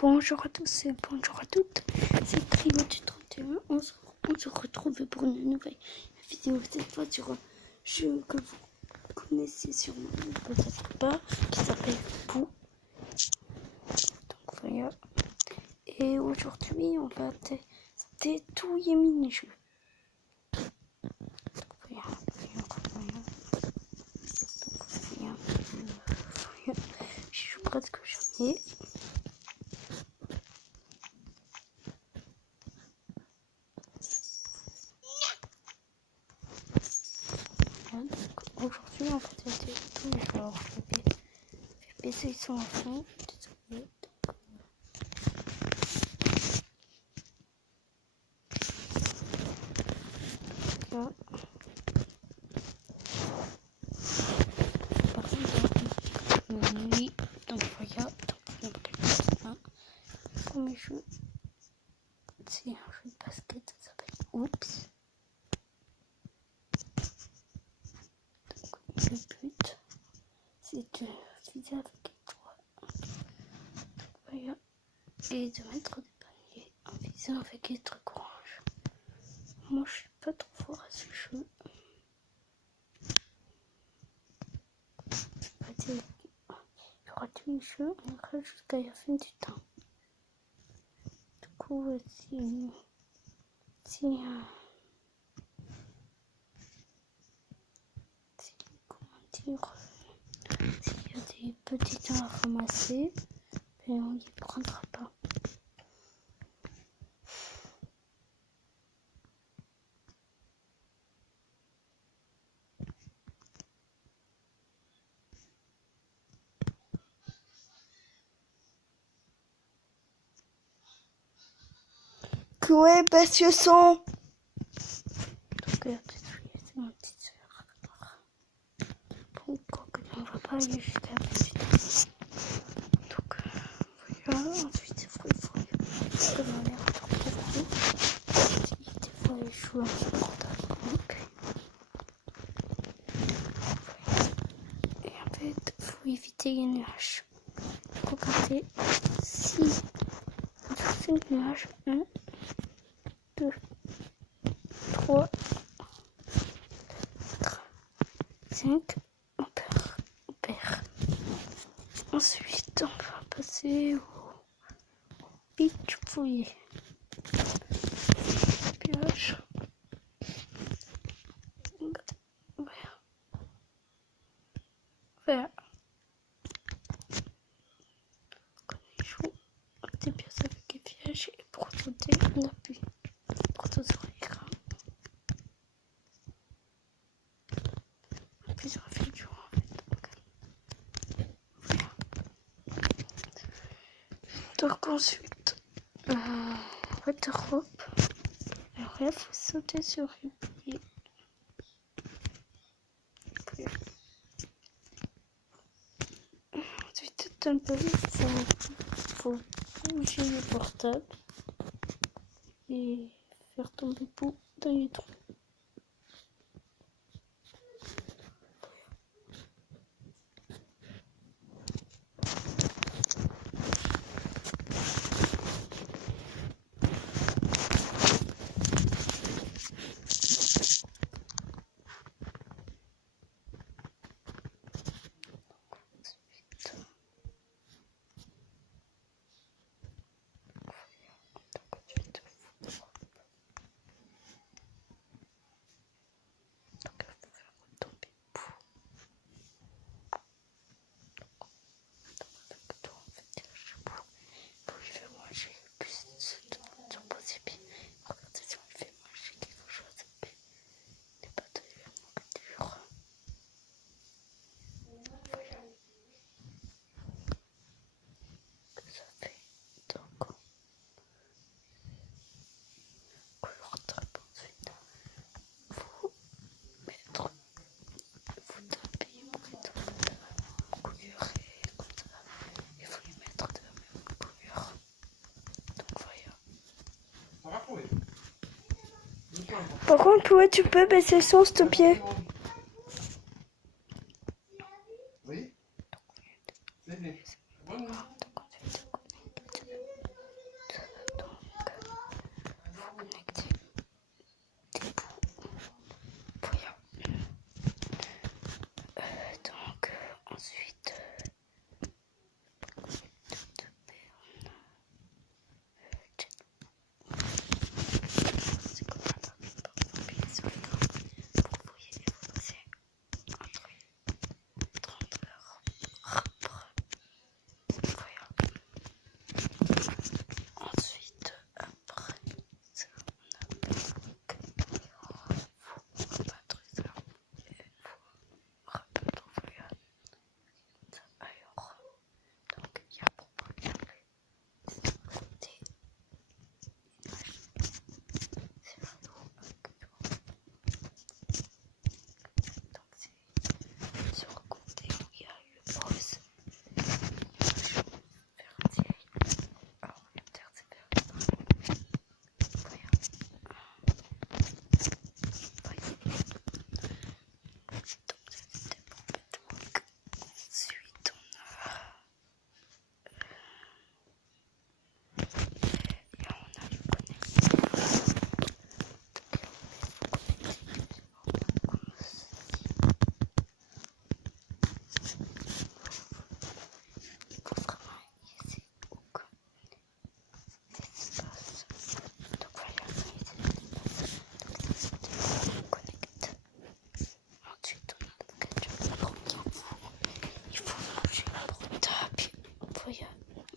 Bonjour à tous et bonjour à toutes, c'est Trio du 31. On se retrouve pour une nouvelle vidéo, cette fois sur un jeu que vous connaissez sûrement, peut-être pas, qui s'appelle Pou. Donc voilà. Et aujourd'hui, on va tester tous les mini-jeux. Donc voilà. Je suis presque jamais. Aujourd'hui, on va tester tous les genres. Les PC ils sont à fond. Désolé. Là. Par contre, nuit. Donc voilà. Premier jeu. C'est un jeu de basket. Ça s'appelle Oups. Donc, le but, c'est de viser avec étoile. Voilà. Et de mettre des paniers en visant avec les trucs orange. Moi, je suis pas trop fort à ce jeu. Il y aura tous jeux, on ira jusqu'à la fin du temps. Du coup, comment dire, s'il y a des petits temps à ramasser, ben on n'y prendra pas. Chloé, baisse le son. Donc, c'est ma petite soeur. Bon, quoi que on va pas aller jusqu'à la petite. Donc, voilà. Ensuite, il faut que ma mère dort beaucoup. Des fois, elle joue un peu portable. Et en fait, il faut éviter les nuages. Regardez, si on trouve 5 nuages, 1, 2, 3, 4, 5, on perd. Ensuite, on va passer au pitch fouillé. Pioche. Vert. Quand on joue des pièces avec les pièges et pour sauter, on appuie pour sauter sur l'écran. On appuie sur la fille du haut en fait. Voilà. Donc ensuite, Waterhope. Alors là, il faut sauter sur les pieds. Ensuite, un peu, faut bouger le portable et faire tomber Pou dans les trous. Par contre, Chloé, tu peux baisser le son, s'il te plaît. Oui. C'est bien.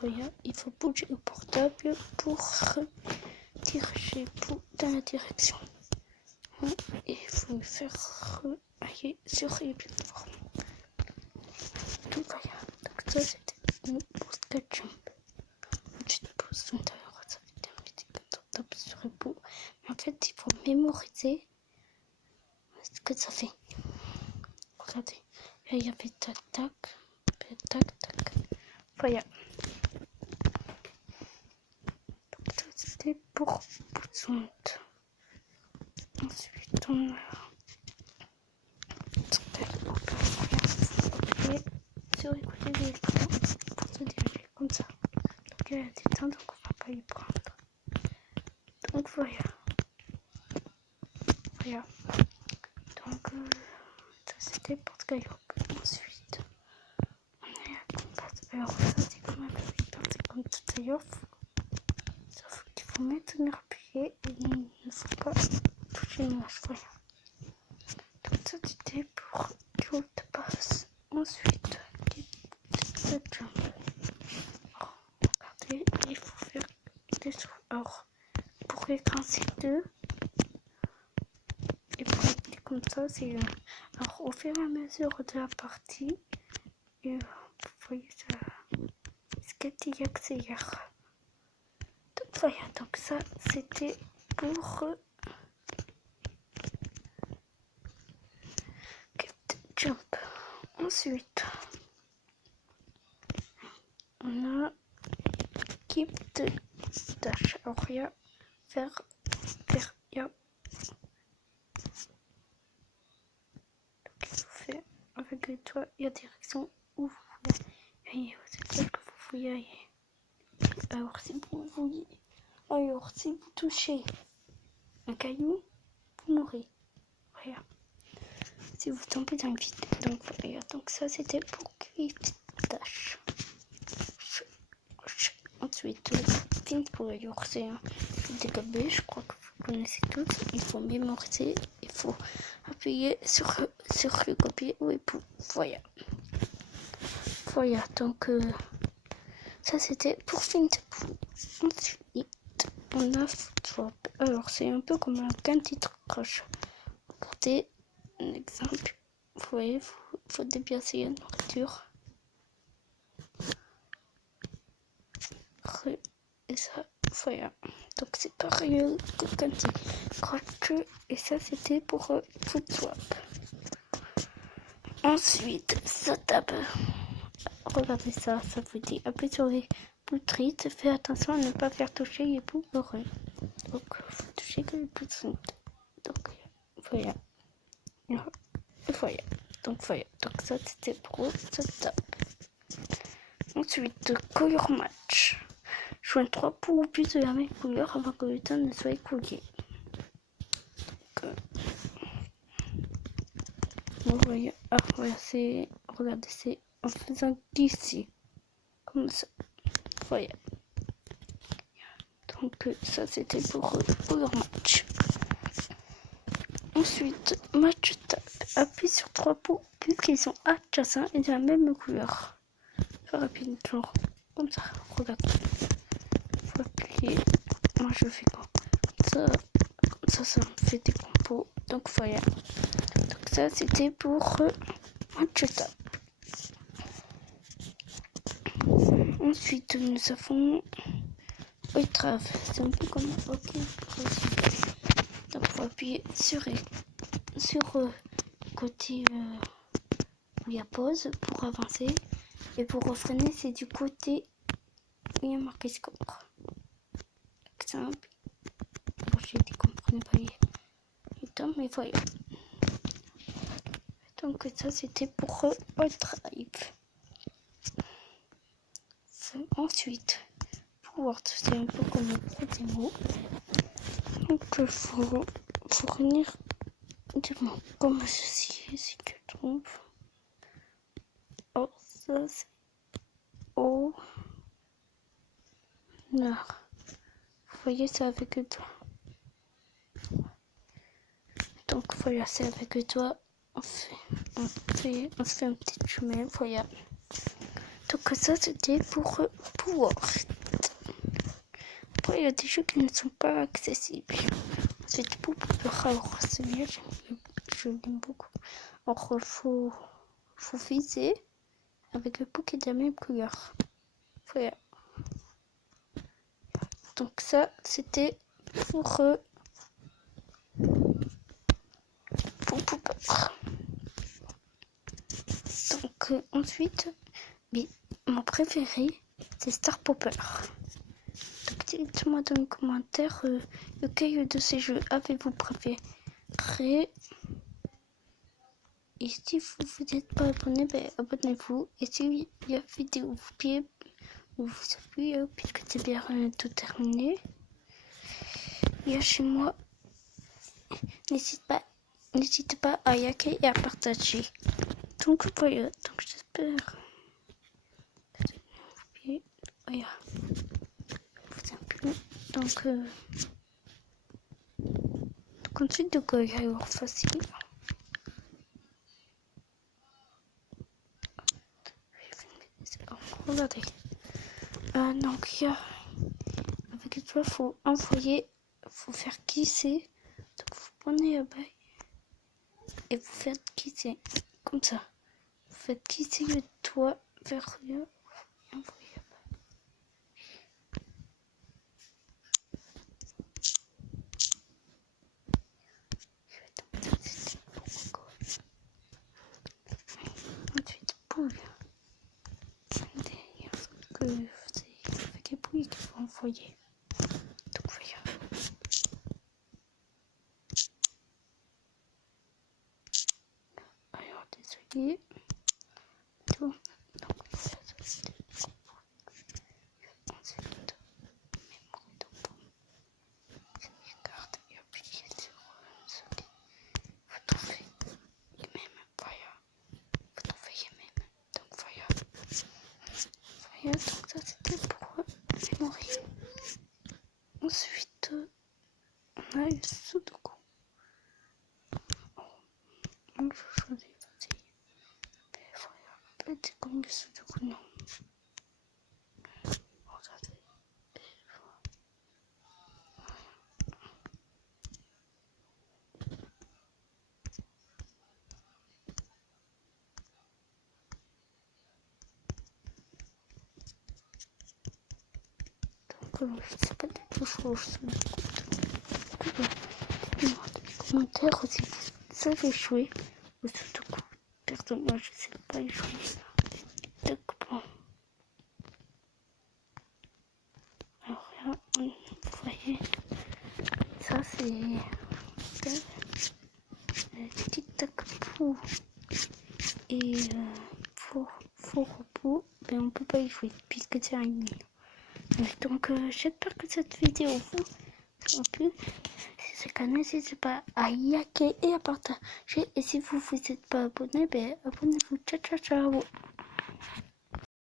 voilà, il faut bouger le portable pour diriger dans la direction. Et il faut le faire aller sur les plateformes. Donc voilà, donc ça c'était une basket jump. Tu te poses ton tailleur, ça fait un petit peu de tape sur le bout. Mais en fait, il faut mémoriser ce que ça fait. Regardez, là il y avait tac tac, tac tac. Voilà. Donc ça c'était pour Poussound. Ensuite on a sur les côtés de l'écran pour se diriger comme ça. Donc il y a des temps, donc on va pas y prendre. Donc voilà. Voilà. Donc ça c'était pour Skyrock. Ensuite on a la compasse. Alors ça c'est comme un peu c'est comme tout ailleurs. Sauf qu'il faut maintenir appuyé et il ne faut pas toucher le manche. Voilà. Donc ça c'était pour du haut de passe. Ensuite le jump. Alors, regardez, il faut faire des sauts. Alors pour l'écran c'est 2. Et pour être comme ça, c'est alors au fur et à mesure de la partie, vous voyez ça, ce qu'il accélère. Donc voilà, donc ça c'était pour jump. Ensuite, on a keep the dash. Alors il y a faire, il y a avec les doigts, il y a direction où vous voulez. Et c'est ça que vous voulez aller. Alors si vous voulez, alors si vous touchez un caillou, vous mourrez. Voilà. Si vous tombez dans le vide. Donc voilà. Donc ça c'était pour Quick Dash. Ensuite, fin pour le jour, c'est un dégabé, je crois que vous connaissez tous. Il faut mémoriser, il faut appuyer sur le copier ou époux. Voilà. Voilà, donc ça c'était pour fin. Ensuite, on a Footwap. Alors, c'est un peu comme un titre crash. Regardez un exemple. Vous voyez, il faut déplacer la nourriture. Et ça, voilà. Donc c'est pareil que quand il crache. Et ça c'était pour Footwap. Ensuite, ça tape. Regardez ça, ça vous dit appuyer sur les poutrites. Fais attention à ne pas faire toucher les bouts heureux. Donc, il faut toucher que les poutrites. Donc, voilà. Et voilà. Donc, voilà. Donc, ça c'était pour ça tape. Ensuite, color match. Joigne 3 pots ou plus de la même couleur avant que le temps ne soit écoulé. Vous voyez, ah voilà, c'est, regardez, c'est en faisant glisser, comme ça, voilà. Donc ça c'était pour leur match. Ensuite, match tape. Appuie sur 3 pots puisqu'ils sont adjacents et de la même couleur. Faire rapide, genre, comme ça, regardez. Faut appuyer, moi je fais comme ça, ça me fait des compos, donc voilà. Donc ça c'était pour match tape. Ensuite, nous avons Trave. C'est un peu comme OK. Donc, il faut appuyer sur côté où il y a pause pour avancer. Et pour freiner, c'est du côté où il y a marqué score. Exemple. Bon, j'ai dit qu'on ne prenait pas les temps, mais voilà. Donc, ça, c'était pour Drive. Ensuite, pour c'est un peu comme des mots. Donc, il faut fournir des mots comme ceci, si tu trompes. Oh, ça c'est honneur. Vous voyez, c'est avec le doigt. Donc, voilà, c'est avec le doigt. On se fait un petit chemin, voilà. Donc ça, c'était pour pouvoir. Après, il y a des jeux qui ne sont pas accessibles. Ensuite, pour pouvoir, alors celui-là, je l'aime beaucoup. Alors, faut viser avec le pot qui est de la même couleur. Voilà. Donc ça, c'était pour Popper. Donc ensuite, mais mon préféré, c'est Star Popper. Donc dites-moi dans les commentaires lequel de ces jeux avez-vous préféré. Et si vous n'êtes pas abonné, ben, abonnez-vous. Et si la vidéo vous plaît, puisque c'est bien tout terminé, lâchez-moi. N'hésitez pas à liker et à partager. Donc voilà, donc j'espère. Voilà. Donc ensuite de quoi alors facile. Regardez. Donc il y a avec toi faut faire glisser. Donc vous prenez la balle et vous faites glisser comme ça. Vous faites glisser le toit vers là et envoyez la balle. Ensuite poule. Que c'est avec les poules qu'il faut envoyer. Donc voilà. Alors désolé. Tout. Donc voilà, ça c'était pour ensuite mémoire de pomme. Je regarde et appuyer sur ce qui vous trouvez les mêmes. Voilà. Vous trouvez les mêmes. Donc voilà. Voilà, donc ça c'était pour mémoire. Ensuite, on a le Sudoku. Moi, je choisis facile. Mais voilà, peut-être comme le Sudoku, non. Regardez. Donc, je sais pas du tout jouer au Sudoku. Dites-moi dans les commentaires si vous savez jouer au Sudoku. Personnellement, je sais pas y jouer. Donc, bon. Alors là, vous voyez, ça c'est le tic-tac-pou. Et faux repos, ben on peut pas y jouer puisque c'est un ligne. Donc j'espère que cette vidéo vous a plu. Si c'est le cas, n'hésitez pas à liker et à partager. Et si vous n'êtes pas abonné, ben abonnez-vous. Ciao ciao ciao.